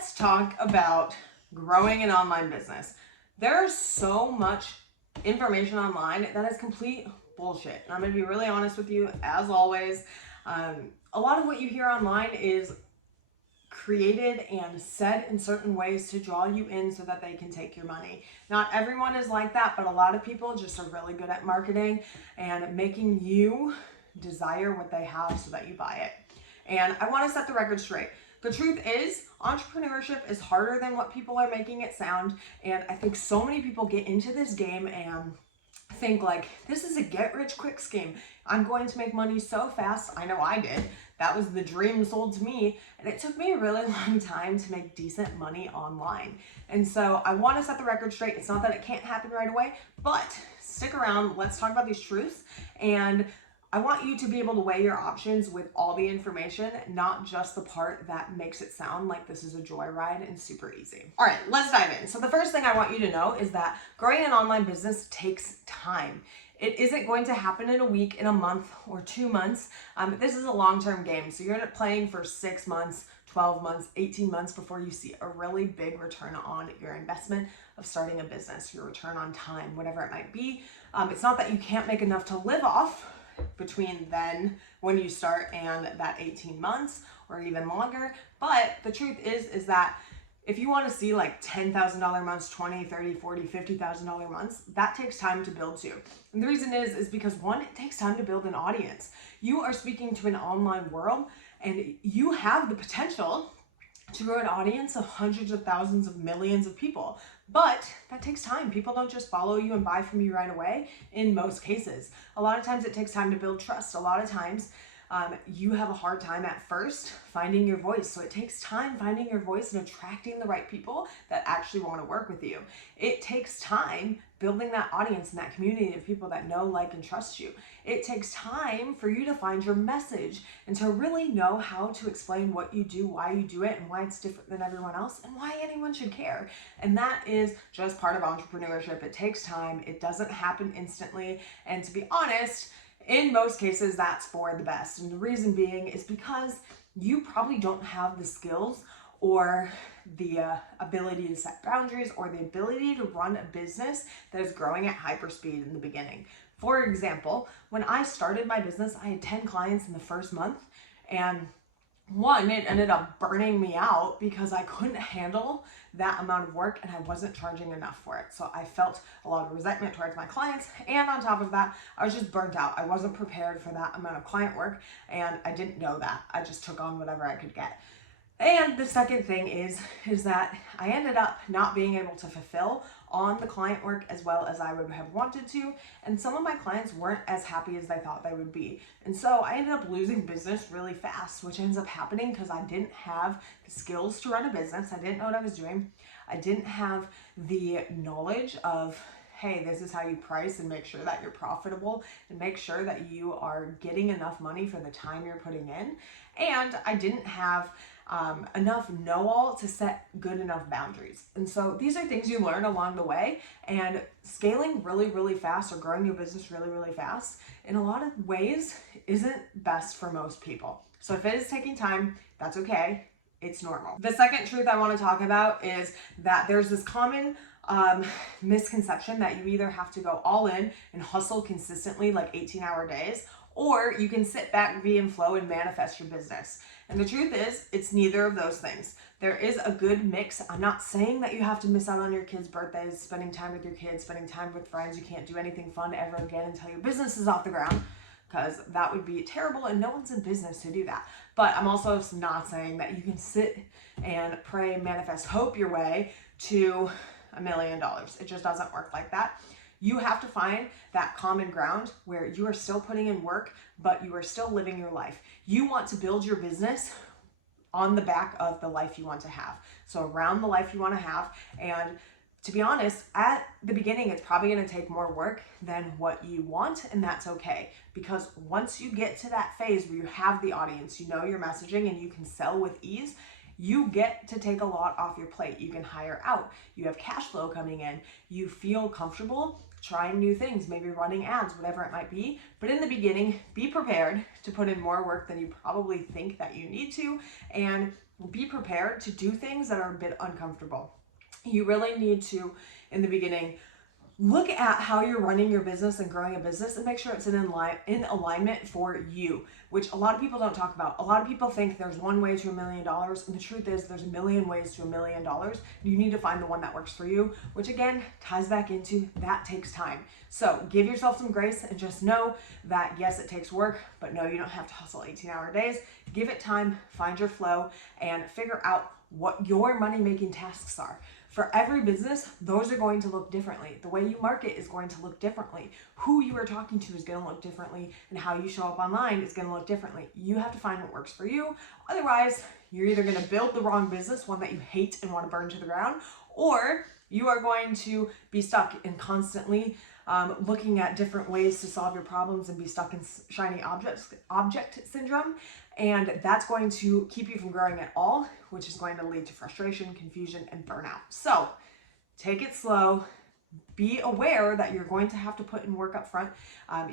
let's talk about growing an online business. There's so much information online that is complete bullshit. And I'm going to be really honest with you, as always. A lot of what you hear online is created and said in certain ways to draw you in so that they can take your money. Not everyone is like that, but a lot of people just are really good at marketing and making you desire what they have so that you buy it. And I want to set the record straight. The truth is, entrepreneurship is harder than what people are making it sound. And I think so many people get into this game and think like, this is a get rich quick scheme. I'm going to make money so fast. I know I did. That was the dream sold to me. And it took me a really long time to make decent money online. And so I want to set the record straight. It's not that it can't happen right away, but stick around. Let's talk about these truths. And I want you to be able to weigh your options with all the information, not just the part that makes it sound like this is a joyride and super easy. All right, let's dive in. So the first thing I want you to know is that growing an online business takes time. It isn't going to happen in a week, in a month, or 2 months. This is a long-term game. So you're not playing for 6 months, 12 months, 18 months before you see a really big return on your investment of starting a business, your return on time, whatever it might be. It's not that you can't make enough to live off between then when you start and that 18 months or even longer. But the truth is that if you want to see like $10,000 months, 20, 30, 40, $50,000 months, that takes time to build too. And the reason is because one, it takes time to build an audience. You are speaking to an online world and you have the potential to grow an audience of hundreds of thousands of millions of people. But that takes time. People don't just follow you and buy from you right away in most cases. A lot of times it takes time to build trust. A lot of times you have a hard time at first finding your voice. So it takes time finding your voice and attracting the right people that actually want to work with you. It takes time building that audience and that community of people that know, like, and trust you. It takes time for you to find your message and to really know how to explain what you do, why you do it, and why it's different than everyone else, and why anyone should care. And that is just part of entrepreneurship. It takes time. It doesn't happen instantly. And to be honest, in most cases, that's for the best. And the reason being is because you probably don't have the skills or the ability to set boundaries or the ability to run a business that is growing at hyperspeed in the beginning. For example, when I started my business, I had 10 clients in the first month, and one, it ended up burning me out because I couldn't handle that amount of work and I wasn't charging enough for it. So I felt a lot of resentment towards my clients. And on top of that, I was just burnt out. I wasn't prepared for that amount of client work and I didn't know that. I just took on whatever I could get. And the second thing is that I ended up not being able to fulfill on the client work as well as I would have wanted to. And some of my clients weren't as happy as they thought they would be. And so I ended up losing business really fast, which ends up happening because I didn't have the skills to run a business. I didn't know what I was doing. I didn't have the knowledge of, hey, this is how you price and make sure that you're profitable and make sure that you are getting enough money for the time you're putting in. And I didn't have enough know-all to set good enough boundaries. And so these are things you learn along the way, and scaling really, really fast or growing your business really, really fast in a lot of ways isn't best for most people. So if it is taking time, that's okay. It's normal. The second truth I want to talk about is that there's this common misconception that you either have to go all in and hustle consistently like 18-hour days, or you can sit back, be in flow, and manifest your business. And the truth is, it's neither of those things. There is a good mix. I'm not saying that you have to miss out on your kids' birthdays, spending time with your kids, spending time with friends. You can't do anything fun ever again until your business is off the ground, because that would be terrible and no one's in business to do that. But I'm also not saying that you can sit and pray, manifest, hope your way to $1 million. It just doesn't work like that. You have to find that common ground where you are still putting in work, but you are still living your life. You want to build your business on the back of the life you want to have. So around the life you want to have. And to be honest, at the beginning, it's probably going to take more work than what you want, and that's okay. Because once you get to that phase where you have the audience, you know your messaging, and you can sell with ease, you get to take a lot off your plate. You can hire out, you have cash flow coming in, you feel comfortable trying new things, maybe running ads, whatever it might be. But in the beginning, be prepared to put in more work than you probably think that you need to, and be prepared to do things that are a bit uncomfortable. You really need to, in the beginning, look at how you're running your business and growing a business and make sure it's in alignment for you, which a lot of people don't talk about. A lot of people think there's one way to $1 million, and the truth is there's a million ways to $1 million. You need to find the one that works for you, which again ties back into that takes time. So give yourself some grace and just know that yes, it takes work, but no, you don't have to hustle 18-hour days. Give it time, find your flow, and figure out what your money-making tasks are. For every business, those are going to look differently. The way you market is going to look differently. Who you are talking to is going to look differently, and how you show up online is going to look differently. You have to find what works for you. Otherwise, you're either going to build the wrong business, one that you hate and want to burn to the ground, or you are going to be stuck in constantly looking at different ways to solve your problems and be stuck in shiny object syndrome. And that's going to keep you from growing at all, which is going to lead to frustration, confusion, and burnout. So take it slow. Be aware that you're going to have to put in work up front.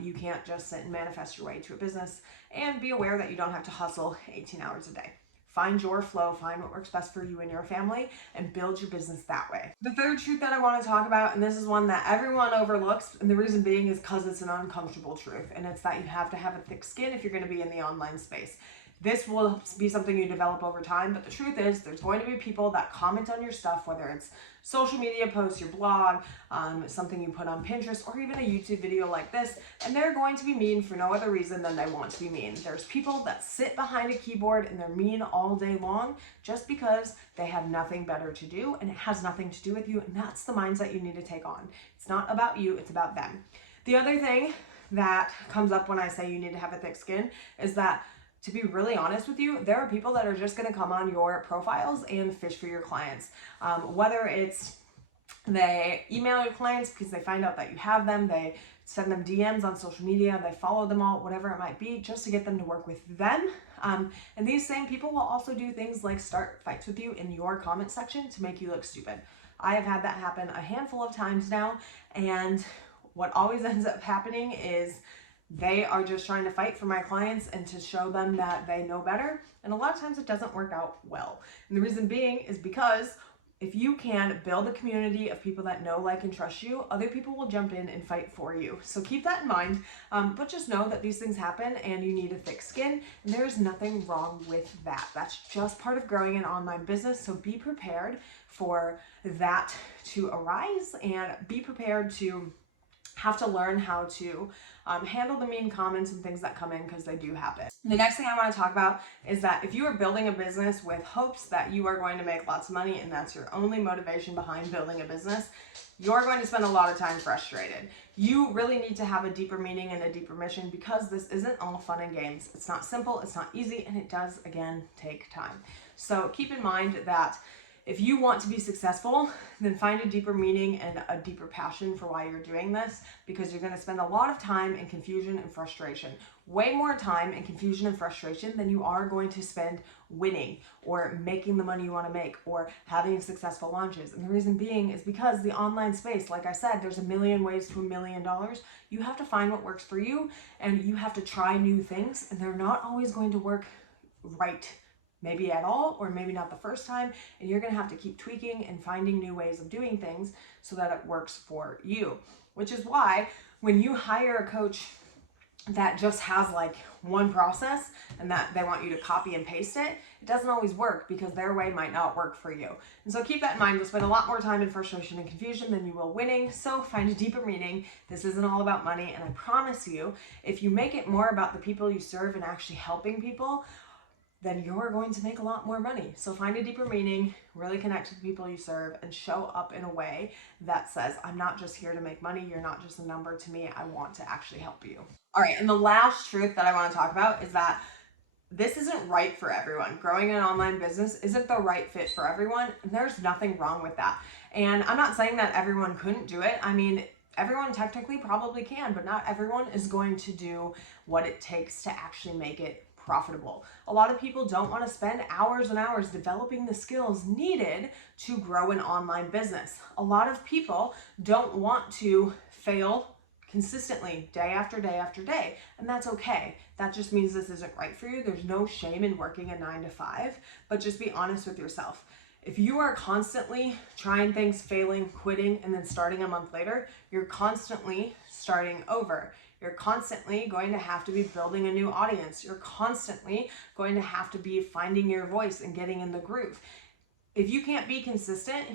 You can't just sit and manifest your way to a business, and be aware that you don't have to hustle 18 hours a day. Find your flow, find what works best for you and your family, and build your business that way. The third truth that I want to talk about, and this is one that everyone overlooks, and the reason being is because it's an uncomfortable truth, and it's that you have to have a thick skin if you're going to be in the online space. This will be something you develop over time, but the truth is there's going to be people that comment on your stuff, whether it's social media posts, your blog, something you put on Pinterest, or even a YouTube video like this, and they're going to be mean for no other reason than they want to be mean. There's people that sit behind a keyboard and they're mean all day long just because they have nothing better to do, and it has nothing to do with you, and that's the mindset you need to take on. It's not about you, it's about them. The other thing that comes up when I say you need to have a thick skin is that, to be really honest with you, there are people that are just going to come on your profiles and fish for your clients. Whether it's they email your clients because they find out that you have them, they send them DMs on social media, they follow them all, whatever it might be, just to get them to work with them. And these same people will also do things like start fights with you in your comment section to make you look stupid. I have had that happen a handful of times now, and what always ends up happening is they are just trying to fight for my clients and to show them that they know better. And a lot of times it doesn't work out well. And the reason being is because if you can build a community of people that know, like, and trust you, other people will jump in and fight for you. So keep that in mind, but just know that these things happen and you need a thick skin, and there's nothing wrong with that. That's just part of growing an online business. So be prepared for that to arise, and be prepared to have to learn how to handle the mean comments and things that come in, because they do happen. The next thing I want to talk about is that if you are building a business with hopes that you are going to make lots of money and that's your only motivation behind building a business, you're going to spend a lot of time frustrated. You really need to have a deeper meaning and a deeper mission, because this isn't all fun and games. It's not simple, it's not easy, and it does, again, take time. So keep in mind that if you want to be successful, then find a deeper meaning and a deeper passion for why you're doing this, because you're going to spend a lot of time in confusion and frustration. Way more time in confusion and frustration than you are going to spend winning or making the money you want to make or having successful launches. And the reason being is because the online space, like I said, there's a million ways to $1 million. You have to find what works for you, and you have to try new things, and they're not always going to work right. Maybe at all, or maybe not the first time, and you're going to have to keep tweaking and finding new ways of doing things so that it works for you. Which is why when you hire a coach that just has like one process and that they want you to copy and paste it, it doesn't always work, because their way might not work for you. And so keep that in mind. You'll spend a lot more time in frustration and confusion than you will winning. So find a deeper meaning. This isn't all about money, and I promise you, if you make it more about the people you serve and actually helping people, then you're going to make a lot more money. So find a deeper meaning, really connect to the people you serve, and show up in a way that says, I'm not just here to make money. You're not just a number to me. I want to actually help you. All right. And the last truth that I want to talk about is that this isn't right for everyone. Growing an online business isn't the right fit for everyone. And there's nothing wrong with that. And I'm not saying that everyone couldn't do it. I mean, everyone technically probably can, but not everyone is going to do what it takes to actually make it profitable. A lot of people don't want to spend hours and hours developing the skills needed to grow an online business. A lot of people don't want to fail consistently day after day after day, and that's okay. That just means this isn't right for you. There's no shame in working a 9-to-5, but just be honest with yourself. If you are constantly trying things, failing, quitting, and then starting a month later, you're constantly starting over. You're constantly going to have to be building a new audience. You're constantly going to have to be finding your voice and getting in the groove. If you can't be consistent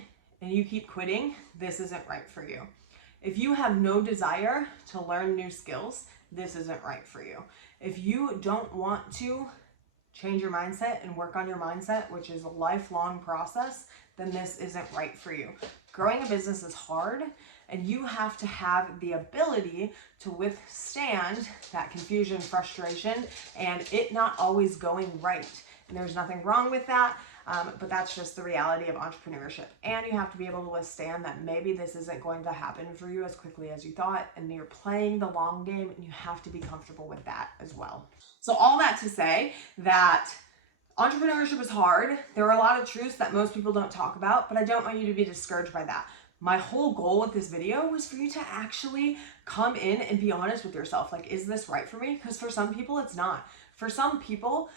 and you keep quitting, this isn't right for you. If you have no desire to learn new skills, this isn't right for you. If you don't want to change your mindset and work on your mindset, which is a lifelong process, then this isn't right for you. Growing a business is hard, and you have to have the ability to withstand that confusion, frustration, and it not always going right. And there's nothing wrong with that. But that's just the reality of entrepreneurship. And you have to be able to withstand that maybe this isn't going to happen for you as quickly as you thought, and you're playing the long game, and you have to be comfortable with that as well. So all that to say that entrepreneurship is hard. There are a lot of truths that most people don't talk about, but I don't want you to be discouraged by that. My whole goal with this video was for you to actually come in and be honest with yourself. Like, is this right for me? Because for some people, it's not. For some people,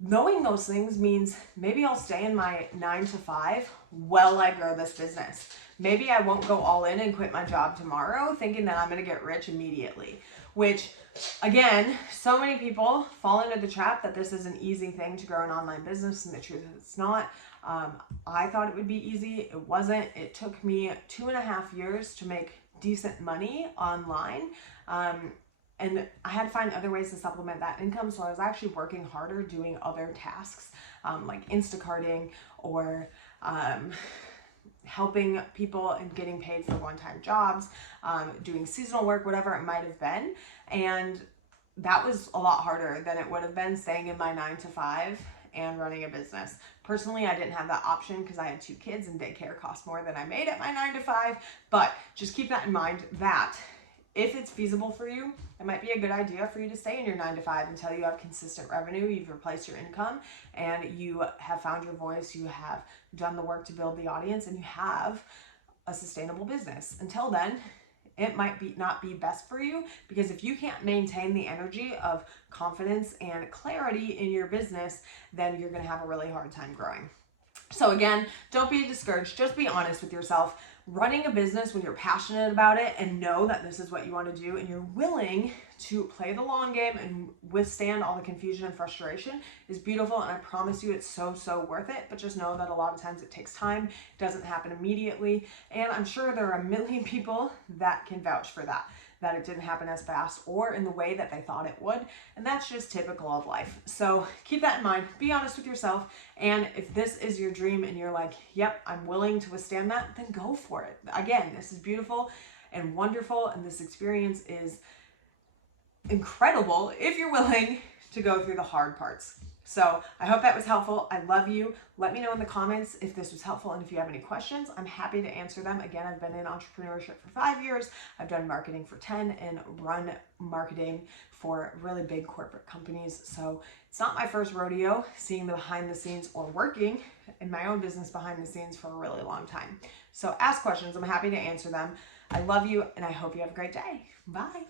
knowing those things means maybe I'll stay in my 9-to-5 while I grow this business. Maybe I won't go all in and quit my job tomorrow thinking that I'm going to get rich immediately, which again, so many people fall into the trap that this is an easy thing to grow an online business, and the truth is it's not. I thought it would be easy. It wasn't. It took me 2.5 years to make decent money online. And I had to find other ways to supplement that income. So I was actually working harder doing other tasks, like Instacarting or helping people and getting paid for one-time jobs, doing seasonal work, whatever it might have been. And that was a lot harder than it would have been staying in my 9-to-5 and running a business. Personally, I didn't have that option because I had 2 kids and daycare cost more than I made at my 9-to-5. But just keep that in mind that if it's feasible for you, it might be a good idea for you to stay in your 9-to-5 until you have consistent revenue, you've replaced your income, and you have found your voice, you have done the work to build the audience, and you have a sustainable business. Until then, it might not be best for you, because if you can't maintain the energy of confidence and clarity in your business, then you're going to have a really hard time growing. So again, don't be discouraged. Just be honest with yourself. Running a business when you're passionate about it and know that this is what you want to do, and you're willing to play the long game and withstand all the confusion and frustration is beautiful. And I promise you it's so worth it. But just know that a lot of times it takes time. It doesn't happen immediately. And I'm sure there are a million people that can vouch for that it didn't happen as fast or in the way that they thought it would. And that's just typical of life. So keep that in mind. Be honest with yourself. And if this is your dream and you're like, yep, I'm willing to withstand that, then go for it. Again, this is beautiful and wonderful. And this experience is incredible if you're willing to go through the hard parts. So I hope that was helpful. I love you. Let me know in the comments if this was helpful, and if you have any questions, I'm happy to answer them. Again, I've been in entrepreneurship for 5 years. I've done marketing for 10 and run marketing for really big corporate companies. So it's not my first rodeo seeing the behind the scenes or working in my own business behind the scenes for a really long time. So ask questions. I'm happy to answer them. I love you, and I hope you have a great day. Bye.